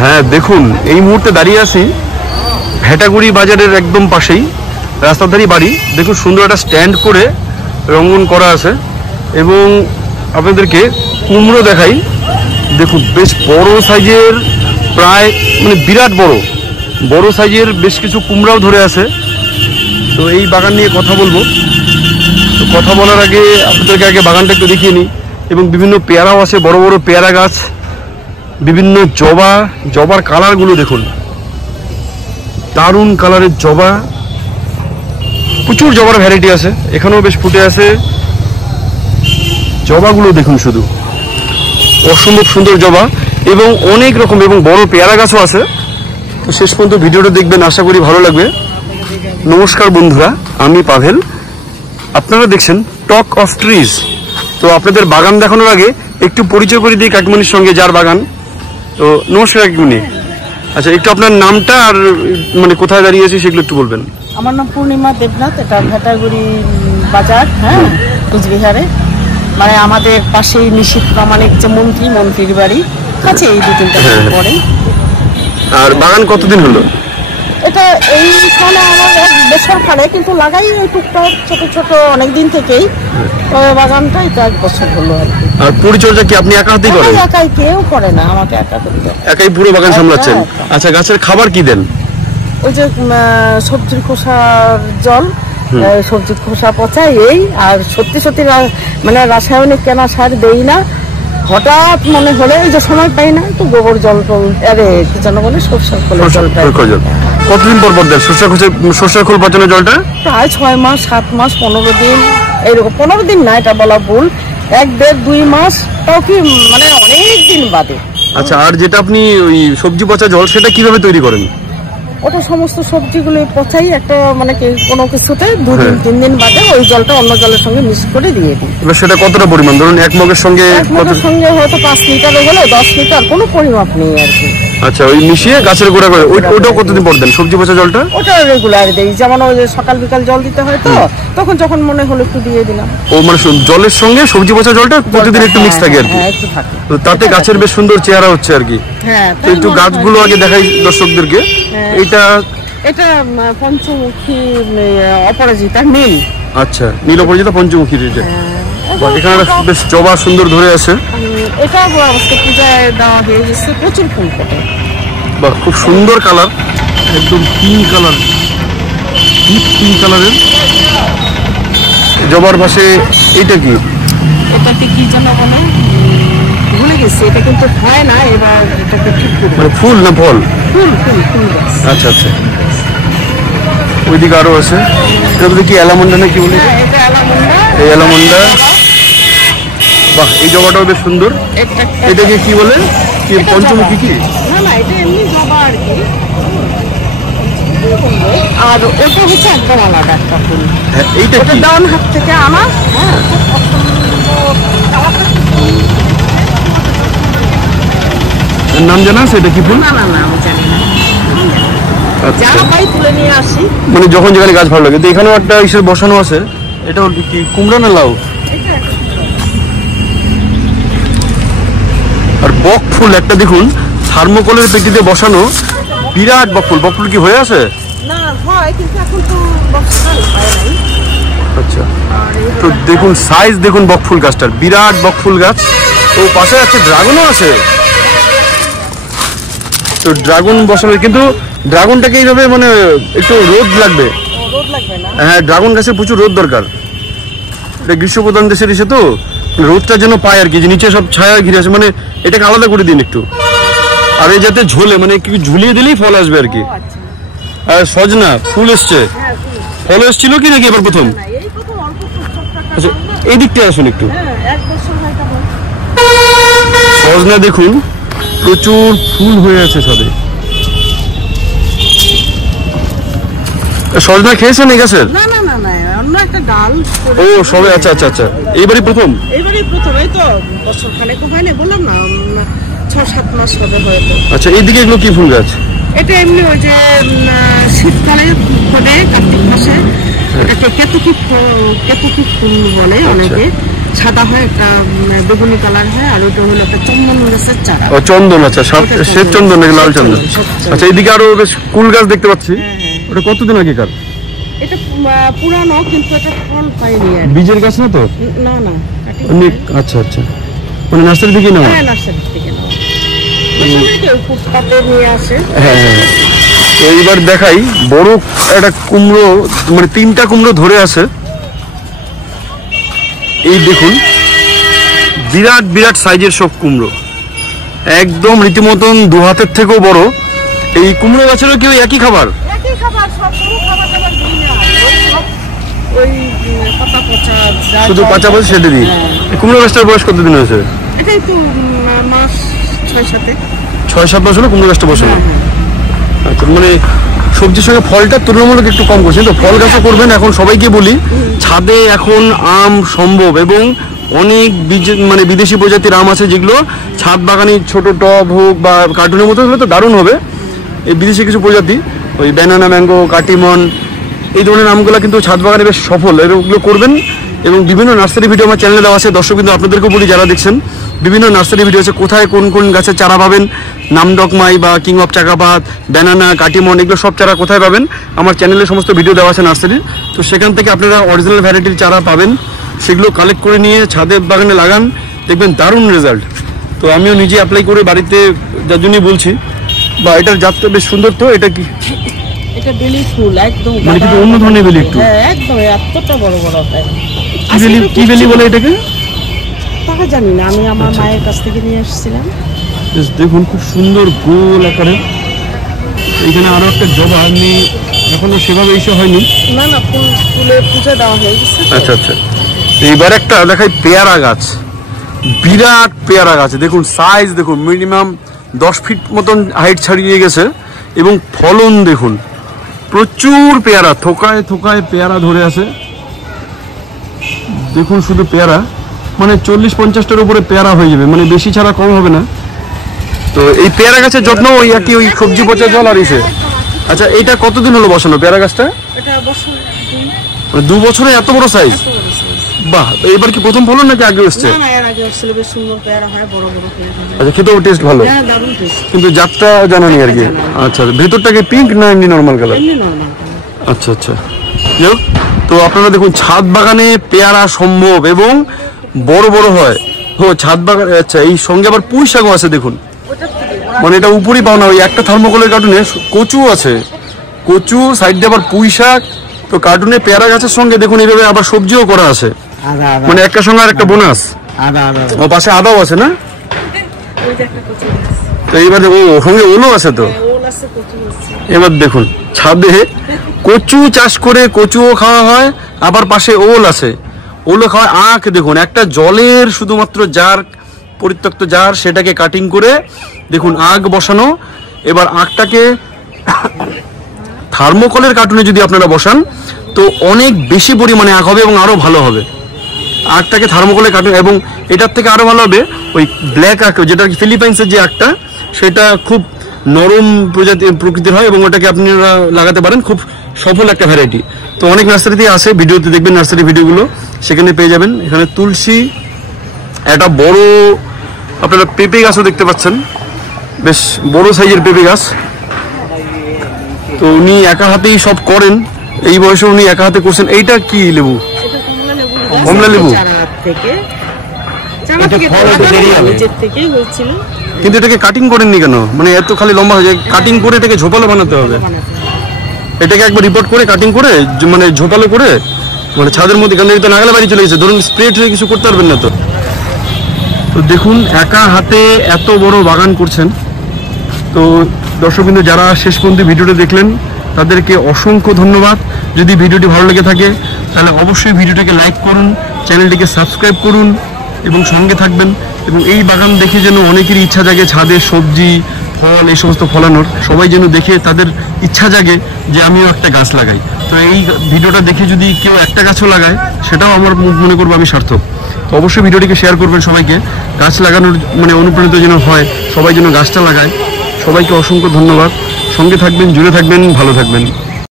হ্যাঁ দেখুন, এই মুহূর্তে দাঁড়িয়ে আছি ভেটাগুড়ি বাজারের একদম পাশেই, রাস্তার ধারি বাড়ি। দেখুন সুন্দর একটা স্ট্যান্ড করে রঙন করা আছে এবং আপনাদেরকে কুমড়ো দেখাই। দেখুন বেশ বড় সাইজের, প্রায় মানে বিরাট বড় সাইজের বেশ কিছু কুমড়াও ধরে আছে। তো এই বাগান নিয়ে কথা বলবো। তো কথা বলার আগে আপনাদেরকে আগে বাগানটা একটু দেখিয়ে নিই। এবং বিভিন্ন পেয়ারাও আছে, বড় বড় পেয়ারা গাছ, বিভিন্ন জবার কালারগুলো দেখুন, দারুণ কালারের জবা, প্রচুর জবার ভ্যারাইটি আছে। এখানেও বেশ ফুটে আছে জবাগুলো, দেখুন শুধু অসম্ভব সুন্দর জবা এবং অনেক রকম, এবং বড় পেয়ারা গাছও আছে। তো শেষ পর্যন্ত ভিডিওটা দেখবেন, আশা করি ভালো লাগবে। নমস্কার বন্ধুরা, আমি পাভেল, আপনারা দেখছেন টক অফ ট্রিজ। তো আপনাদের বাগান দেখানোর আগে একটু পরিচয় করে দিই কাকিমণির সঙ্গে, যার বাগান। তো নমস্কার কাকিমণি। আচ্ছা, একটু আপনার নামটা আর মানে কোথায় দাঁড়িয়েছি সেগুলো একটু বলবেন। আমার নাম পূর্ণিমা দেবনাথ, এটা ভেটাগুড়ি বাজার, হ্যাঁ, কুচবিহারে। মানে আমাদের পাশেই নিশীথ প্রামাণিক যে মন্ত্রীর বাড়ি কাছে, এই 2-3টা পরে। আর বাগান কতদিন হলো? এটা এইখানে আমার 1 বছর খানে, কিন্তু লাগাই ওই টুকটাক ছোট ছোট অনেকদিন থেকেই। তবে বাগানটা এটা 1 বছর হলো আর কি। আর পরিচর্যা কি আপনি একা হাতেই করেন? একাই, কেউ করে না, আমাকে একা করতে। একাই পুরো বাগান সামলাচ্ছেন? আচ্ছা, গাছের খাবার কি দেন? ওই যে সবজির খোসার জল, সবজির খোসা পচাই এই। আর সত্যি মানে রাসায়নিক কেনা সার দেই না। হঠাৎ মনে হলে ওই যে সময় পাই না, একটু গোবর জল আরে কি যেন বলে, সরষের খোলের জলটা। কতদিন পর দেন সরষের খোল পচানোর জলটা? প্রায় 6 মাস, 7 মাস, 15 দিন এইরকম। 15 দিন না, এটা বলা ভুল, 1-1.5-2 মাস, তাও কি মানে অনেক দিন বাদে। আচ্ছা, আর যেটা আপনি ওই সবজি পচা জল, সেটা কিভাবে তৈরি করেন? ওটা সমস্ত সবজিগুলো পচাই একটা মানে কোনো কিছুতে 2-3 দিন বাদে ওই জলটা অন্য জলের সঙ্গে মিক্স করে দিয়ে দিই। এবার সেটা কতটা পরিমাণ? ধরুন 1 মগের সঙ্গে হয়তো 5 লিটারও হলো, 10 লিটার, কোনো পরিমাপ নেই আর কি। আচ্ছা, ওই মিশিয়ে গাছের গোড়া করে ওইটাও কতদিন পর দেন সবজি পচা জলটা? ওটা রেগুলার দেই, যেমন ওই সকাল বিকাল জল দিতে হয়, তো তখন যখন মনে হলো একটু দিয়ে দিলাম। ও মানে জলের সঙ্গে সবজি পচা জলটা প্রতিদিন একটু মিক্স থাকে আর কি। তো তাতে গাছের বেশ সুন্দর চেহারা হচ্ছে আর কি। হ্যাঁ, তো একটু গাছগুলো আগে দেখাই দর্শকদেরকে। এটা পঞ্চমুখী অপরাজিতা নীল। আচ্ছা, নীল অপরাজিতা পঞ্চমুখী। এখানে বেশ জবা সুন্দর ধরে আছে। এটা পূজায় দেওয়া হয়ে গেছে, প্রচুর ফুল ফোটে। বাহ, খুব সুন্দর কালার, একদম পিঙ্ক কালার, ডিপ পিঙ্ক কালারের জবার পাশে। এইটা কি? এটাকে কি যেন বলে, ভুলে গেছি। এটা কিন্তু হয় না, এবার এটাকে ঠিক করব। মানে ফুল না ফল? ফুল গাছ। আচ্ছা আচ্ছা, ওইদিকে আরো আছে। এটা কি অ্যালামন্ডা না কি বলে? এটা অ্যালামন্ডা। এই অ্যালামন্ডা, বাহ, এই জবাটাও বেশ সুন্দর। এটাকে কি বলে? কি পঞ্চমুখী? কি না, এটা এমনি জবা আর কি। আর ওটা হচ্ছে একদম আলাদা একটা ফুল। হ্যাঁ, এইটা কি? ডাউন হাত থেকে আনা। নাম জানা আছে? এটা কি ফুল? না, আমি জানি না। যারা পাই তুলে নিয়ে আসি, মানে যখন যেখানে গাছ ভালো লাগে। তো এখানেও একটা ইসের বসানো আছে। এটা কি কুমড়া না লাউ? আর বক ফুল একটা দেখুন, থার্মোকলের পেটিতে বসানো, বিরাট বকফুল। বকফুল কি হয়ে আছে? না, হয় কিন্তু এখন তো বকফুল হয় নাই। আচ্ছা, তো দেখুন সাইজ দেখুন বকফুল গাছটার, বিরাট বকফুল গাছ। ও পাশে আছে ড্রাগনও আছে। তো ড্রাগন বসানো, কিন্তু ড্রাগনটাকে এইভাবে মানে একটু রোদ লাগবে। হ্যাঁ, ড্রাগন গাছের প্রচুর রোদ দরকার। এটা গ্রীষ্মপ্রধান দেশের এসে, তো রোদটার জন্য পায় আর কি, যে নিচে সব ছায়া ঘিরে আছে। মানে এটাকে আলাদা করে দিন একটু, আর এই যাতে ঝোলে, মানে একটু ঝুলিয়ে দিলেই ফল আসবে আর কি। আর সজনা ফুল এসছে, ফল এসছিল কি নাকি এবার প্রথম? আচ্ছা, এই দিকটা আসুন একটু। সজনা দেখুন প্রচুর ফুল হয়ে আছে সবে। সজনা খেয়েছেন এই গাছের? না, অন্য একটা ডাল। ও সবে, আচ্ছা আচ্ছা আচ্ছা, এইবারই প্রথম? এইবারই প্রথম, এই তো বছর খানেক হয়নি, বললাম না, 6-7 মাস হবে হয়তো। আচ্ছা, এইদিকে এগুলো কি ফুল গাছ? এটা এমনি ওই যে শীতকালে ফোটে, কার্তিক মাসে। এটাকে কেতকী ফুল বলে অনেকে। সাদা হয়, একটা বেগুনি কালার হয়, আর ওটা হলো একটা চন্দন গাছের চারা। ও চন্দন, আচ্ছা শ্বেত চন্দন নাকি লাল চন্দন? আচ্ছা এইদিকে আরো বেশ কুল গাছ দেখতে পাচ্ছি। ওটা কতদিন আগেকার? এটা পুরানো, কিন্তু এটা ফল পাইনি আর। বীজের গাছ না তো? না না, আচ্ছা আচ্ছা, মানে নার্সারি থেকে নেওয়া? হ্যাঁ, নার্সারি থেকে নেওয়া। ফুটপাতে নিয়ে আসে। হ্যাঁ হ্যাঁ। তো এইবার দেখাই বড় একটা কুমড়ো, মানে 3টা কুমড়ো ধরে আছে। এই দেখুন বিরাট বিরাট সাইজের সব কুমড়ো, একদম রীতিমতন 2 হাতের থেকেও বড়। এই কুমড়ো গাছেরও কি একই খাবার? একই খাবার, সব খাবার দাবার দিই না, ওই পাতা পচা, শুধু কাঁচা বসে সেটা দিই। কুমড়ো গাছটার বয়স কতদিন হয়েছে? এটাই তো মাস 6-7 মাস হলো কুমড়ো গাছটা বসানো। আচ্ছা, মানে সবজির সঙ্গে ফলটা তুলনামূলক একটু কম করছে তো, ফল গাছও করবেন। এখন সবাইকে বলি ছাদে এখন আম সম্ভব, এবং অনেক মানে বিদেশি প্রজাতির আম আছে যেগুলো ছাদ বাগানে ছোট টব হোক বা কার্টুনের মতো হলে তো দারুণ হবে। এই বিদেশি কিছু প্রজাতি, ওই ব্যানানা ম্যাঙ্গো, কাটিমন, এই ধরনের আমগুলো কিন্তু ছাদ বাগানে বেশ সফল, এগুলো করবেন। এবং বিভিন্ন নার্সারি ভিডিও আমার চ্যানেলে দেওয়া আছে। দর্শক কিন্তু আপনাদেরকেও বলি যারা দেখছেন, বিভিন্ন নার্সারি ভিডিও আছে, কোথায় কোন কোন গাছের চারা পাবেন, নামডকমাই বা কিং অফ চাকাপাত, ব্যানানা, কাটিমন, এগুলো সব চারা কোথায় পাবেন আমার চ্যানেলে সমস্ত ভিডিও দেওয়া আছে নার্সারি। তো সেখান থেকে আপনারা অরিজিনাল ভ্যারাইটির চারা পাবেন, সেগুলো কালেক্ট করে নিয়ে ছাদের বাগানে লাগান, দেখবেন দারুণ রেজাল্ট। তো আমিও নিজে অ্যাপ্লাই করে বাড়িতে, যার জন্যই বলছি। বা এটার জাতটা বেশ সুন্দর। তো এটা কি? এটা বেলি ফুল, একদম মানে কিন্তু অন্য ধরনের বেলি একটু। হ্যাঁ, একদম এতটা বড় বড় হয়। কি বেলি বলে এটাকে? তা জানি না, আমি আমার মায়ের কাছ থেকে নিয়ে এসেছিলাম। দেখুন খুব সুন্দর গোল আকারে। এখানে আরো একটা জবা, আমি এখনো সেভাবে এসে হয়নি। না না, ফুলে পুজো দেওয়া হয়ে গেছে। আচ্ছা আচ্ছা। এইবার একটা দেখাই পেয়ারা গাছ, বিরাট পেয়ারা গাছ। দেখুন সাইজ দেখুন, মিনিমাম 10 ফিট মতন হাইট ছাড়িয়ে গেছে, এবং ফলন দেখুন প্রচুর পেয়ারা, থোকায় থোকায় পেয়ারা ধরে আছে। দেখুন শুধু পেয়ারা, মানে 40-50টার উপরে পেয়ারা হয়ে যাবে, মানে বেশি ছাড়া কম হবে না। তো এই পেয়ারা গাছের যত্ন ওই একই, ওই সবজি পচা জল আর এসে। আচ্ছা, এটা কতদিন হলো বসানো পেয়ারা গাছটা? এটা বছর 2 বছরে এত বড় সাইজ? বাহ, এবার কি প্রথম ফলন নাকি আগে এসছে? না না, এর আগে ছিল, বেশ সুন্দর পেয়ারা হয়, বড় বড় পেয়ারা। আচ্ছা, খেতেও টেস্ট ভালো? হ্যাঁ, দারুণ টেস্ট। কিন্তু জাতটা জানা নেই আর কি। আচ্ছা, ভেতরটাকে পিঙ্ক না এমনি নরমাল কালার? এমনি নরমাল কালার। আচ্ছা আচ্ছা। যাই, তো আপনারা দেখুন ছাদ বাগানে পেয়ারা সম্ভব এবং বড় বড় হয়। ও ছাদ বাগান, আচ্ছা এই সঙ্গে আবার পুঁই শাকও আছে দেখুন, মানে এটা উপরই পাও না। ওই একটা থার্মোকলের কার্টুনে কচু আছে, কচু সাইড দিয়ে আবার পুঁই শাক। তো কার্টুনে পেয়ারা গাছের সঙ্গে দেখুন এইভাবে আবার সবজিও করা আছে, মানে একটা সঙ্গে আর একটা বোনাস। ও পাশে আদাও আছে না? তো এইবার ও সঙ্গে ওলও আছে। তো এবার দেখুন ছাদে কচু চাষ করে কচুও খাওয়া হয়, আবার পাশে ওল আছে, ওলও খাওয়া। আখ দেখুন, একটা জলের শুধুমাত্র জার, পরিত্যক্ত জার, সেটাকে কাটিং করে দেখুন আখ বসানো। এবার আখটাকে থার্মোকলের কার্টুনে যদি আপনারা বসান তো অনেক বেশি পরিমাণে আখ হবে এবং আরো ভালো হবে। আখটাকে থার্মোকলে কাটুন, এবং এটার থেকে আরো ভালো হবে ওই ব্ল্যাক আখ, যেটা ফিলিপাইন্সের যে আখটা, সেটা খুব নরম প্রকৃতির হয় এবং ওটাকে আপনারা লাগাতে পারেন, খুব সফল একটা ভ্যারাইটি। তো অনেক নার্সারিতে আছে, ভিডিওতে দেখবেন নার্সারি ভিডিওগুলো, সেখানে পেয়ে যাবেন। এখানে তুলসী, একটা বড় আপনারা পেঁপে গাছও দেখতে পাচ্ছেন, বেশ বড় সাইজের পেঁপে গাছ। তো উনি একা হাতেই সব করেন, এই বয়সে উনি একা হাতে করছেন। এইটা কি লেবু? কমলা লেবু। কিন্তু এটাকে কাটিং করেননি কেন? মানে এত খালি লম্বা হয়ে যায়, কাটিং করে এটাকে ঝোপালো বানাতে হবে। এটাকে একবার রিপোর্ট করে কাটিং করে, মানে ঝোপালো করে, মানে ছাদের মধ্যে, কারণ এটা নাগালে বাড়ি চলে গেছে, ধরুন স্প্রেড হয়ে কিছু করতে পারবেন না। তো তো দেখুন একা হাতে এত বড় বাগান করছেন। তো দর্শকবৃন্দ যারা শেষ পর্যন্ত ভিডিওটা দেখলেন তাদেরকে অসংখ্য ধন্যবাদ। যদি ভিডিওটি ভালো লেগে থাকে তাহলে অবশ্যই ভিডিওটাকে লাইক করুন, চ্যানেলটিকে সাবস্ক্রাইব করুন এবং সঙ্গে থাকবেন। এবং এই বাগান দেখে যেন অনেকেরই ইচ্ছা জাগে ছাদে সবজি ফল এই সমস্ত ফলানোর, সবাই যেন দেখে তাদের ইচ্ছা জাগে যে আমিও একটা গাছ লাগাই। তো এই ভিডিওটা দেখে যদি কেউ একটা গাছও লাগায় সেটাও আমার মনে করবো আমি সার্থক। তো অবশ্যই ভিডিওটিকে শেয়ার করবেন সবাইকে, গাছ লাগানোর মানে অনুপ্রাণিত যেন হয়, সবাই যেন গাছটা লাগায়। সবাইকে অসংখ্য ধন্যবাদ, সঙ্গে থাকবেন, জুড়ে থাকবেন, ভালো থাকবেন।